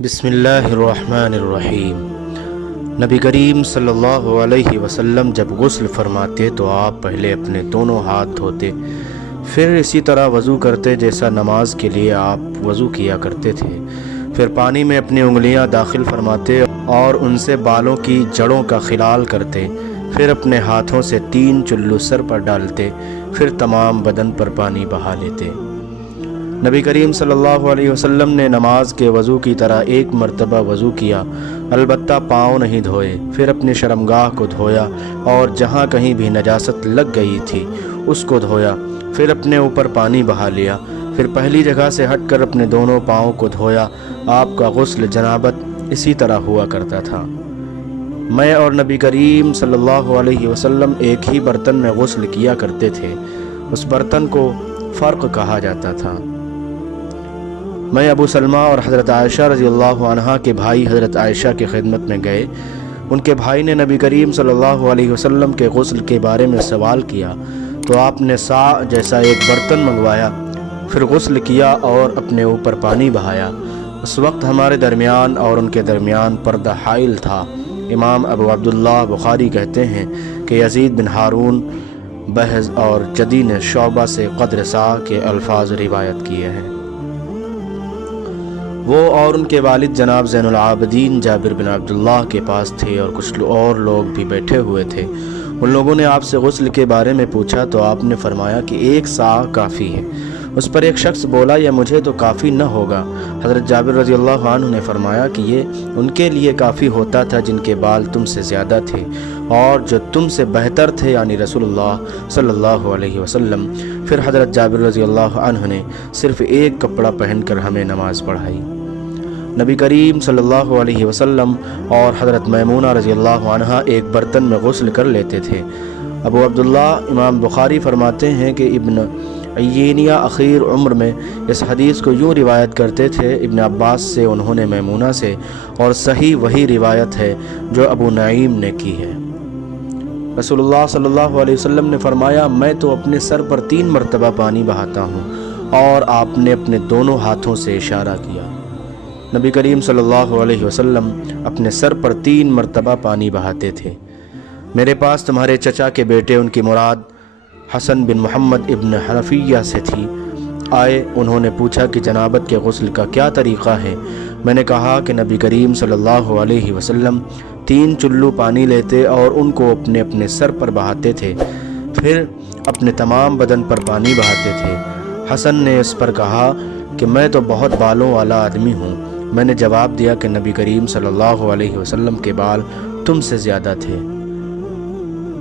بسم اللہ الرحمن الرحیم۔ نبی کریم صلی اللہ علیہ وسلم جب غسل فرماتے تو آپ پہلے اپنے دونوں ہاتھ دھوتے، پھر اسی طرح وضو کرتے جیسا نماز کے لیے آپ وضو کیا کرتے تھے، پھر پانی میں اپنی انگلیاں داخل فرماتے اور ان سے بالوں کی جڑوں کا خلال کرتے، پھر اپنے ہاتھوں سے 3 چلو سر پر ڈالتے، پھر تمام بدن پر پانی بہا لیتے۔ نبی کریم صلی اللہ علیہ وسلم نے نماز کے وضو کی طرح ایک مرتبہ وضو کیا، البتہ پاؤں نہیں دھوئے، پھر اپنی شرمگاہ کو دھویا اور جہاں کہیں بھی نجاست لگ گئی تھی اس کو دھویا، پھر اپنے اوپر پانی بہا لیا، پھر پہلی جگہ سے ہٹ کر اپنے دونوں پاؤں کو دھویا۔ آپ کا غسل جنابت اسی طرح ہوا کرتا تھا۔ میں اور نبی کریم صلی اللہ علیہ وسلم ایک ہی برتن میں غسل کیا کرتے تھے، اس برتن کو فرق کہا جاتا تھا۔ میں ابو سلمہ اور حضرت عائشہ رضی اللہ عنہا کے بھائی حضرت عائشہ کی خدمت میں گئے۔ ان کے بھائی نے نبی کریم صلی اللہ علیہ وسلم کے غسل کے بارے میں سوال کیا تو آپ نے صاع جیسا ایک برتن منگوایا، پھر غسل کیا اور اپنے اوپر پانی بہایا۔ اس وقت ہمارے درمیان اور ان کے درمیان پردہ حائل تھا۔ امام ابو عبداللہ بخاری کہتے ہیں کہ یزید بن ہارون بہز اور جدی نے شعبہ سے قدر صاع کے الفاظ روایت کیے ہیں۔ وہ اور ان کے والد جناب زین العابدین جابر بن عبداللہ کے پاس تھے اور کچھ اور لوگ بھی بیٹھے ہوئے تھے۔ ان لوگوں نے آپ سے غسل کے بارے میں پوچھا تو آپ نے فرمایا کہ 1 صاع کافی ہے۔ اس پر ایک شخص بولا یہ مجھے تو کافی نہ ہوگا۔ حضرت جابر رضی اللہ عنہ نے فرمایا کہ یہ ان کے لیے کافی ہوتا تھا جن کے بال تم سے زیادہ تھے اور جو تم سے بہتر تھے، یعنی رسول اللہ صلی اللہ علیہ وسلم۔ پھر حضرت جابر رضی اللہ عنہ نے صرف ایک کپڑا پہن کر ہمیں نماز پڑھائی۔ نبی کریم صلی اللہ علیہ وسلم اور حضرت میمونہ رضی اللہ عنہا ایک برتن میں غسل کر لیتے تھے۔ ابو عبداللہ امام بخاری فرماتے ہیں کہ ابن عینیہ اخیر عمر میں اس حدیث کو یوں روایت کرتے تھے، ابن عباس سے، انہوں نے میمونہ سے، اور صحیح وہی روایت ہے جو ابو نعیم نے کی ہے۔ رسول اللہ صلی اللہ علیہ وسلم نے فرمایا میں تو اپنے سر پر 3 مرتبہ پانی بہاتا ہوں، اور آپ نے اپنے دونوں ہاتھوں سے اشارہ کیا۔ نبی کریم صلی اللہ علیہ وسلم اپنے سر پر 3 مرتبہ پانی بہاتے تھے۔ میرے پاس تمہارے چچا کے بیٹے، ان کی مراد حسن بن محمد ابن حنفیہ سے تھی، آئے۔ انہوں نے پوچھا کہ جنابت کے غسل کا کیا طریقہ ہے؟ میں نے کہا کہ نبی کریم صلی اللہ علیہ وسلم 3 چلو پانی لیتے اور ان کو اپنے اپنے سر پر بہاتے تھے، پھر اپنے تمام بدن پر پانی بہاتے تھے۔ حسن نے اس پر کہا کہ میں تو بہت بالوں والا آدمی ہوں۔ میں نے جواب دیا کہ نبی کریم صلی اللہ علیہ وسلم کے بال تم سے زیادہ تھے۔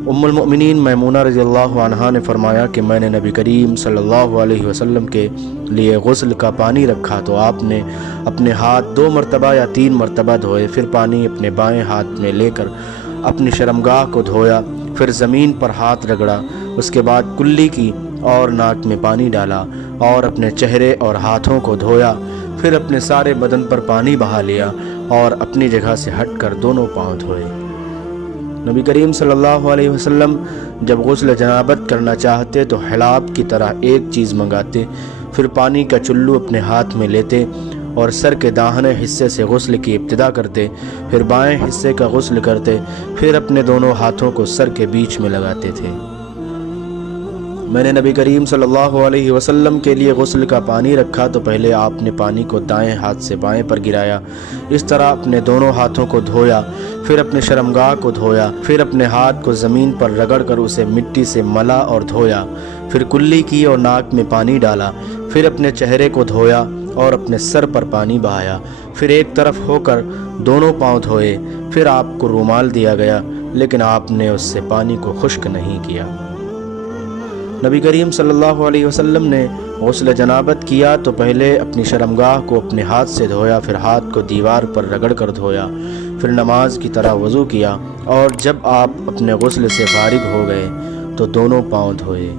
ام المؤمنین میمونہ رضی اللہ عنہا نے فرمایا کہ میں نے نبی کریم صلی اللہ علیہ وسلم کے لیے غسل کا پانی رکھا تو آپ نے اپنے ہاتھ 2 مرتبہ یا 3 مرتبہ دھوئے، پھر پانی اپنے بائیں ہاتھ میں لے کر اپنی شرمگاہ کو دھویا، پھر زمین پر ہاتھ رگڑا، اس کے بعد کلی کی اور ناک میں پانی ڈالا اور اپنے چہرے اور ہاتھوں کو دھویا، پھر اپنے سارے بدن پر پانی بہا لیا اور اپنی جگہ سے ہٹ کر دونوں پاؤں دھوئے۔ نبی کریم صلی اللہ علیہ وسلم جب غسل جنابت کرنا چاہتے تو حلاب کی طرح ایک چیز منگاتے، پھر پانی کا چلو اپنے ہاتھ میں لیتے اور سر کے داہنے حصے سے غسل کی ابتدا کرتے، پھر بائیں حصے کا غسل کرتے، پھر اپنے دونوں ہاتھوں کو سر کے بیچ میں لگاتے تھے۔ میں نے نبی کریم صلی اللہ علیہ وسلم کے لیے غسل کا پانی رکھا تو پہلے آپ نے پانی کو دائیں ہاتھ سے بائیں پر گرایا، اس طرح اپنے دونوں ہاتھوں کو دھویا، پھر اپنے شرمگاہ کو دھویا، پھر اپنے ہاتھ کو زمین پر رگڑ کر اسے مٹی سے ملا اور دھویا، پھر کلی کی اور ناک میں پانی ڈالا، پھر اپنے چہرے کو دھویا اور اپنے سر پر پانی بہایا، پھر ایک طرف ہو کر دونوں پاؤں دھوئے، پھر آپ کو رومال دیا گیا لیکن آپ نے اس سے پانی کو خشک نہیں کیا۔ نبی کریم صلی اللہ علیہ وسلم نے غسل جنابت کیا تو پہلے اپنی شرمگاہ کو اپنے ہاتھ سے دھویا، پھر ہاتھ کو دیوار پر رگڑ کر دھویا، پھر نماز کی طرح وضو کیا، اور جب آپ اپنے غسل سے فارغ ہو گئے تو دونوں پاؤں دھوئے۔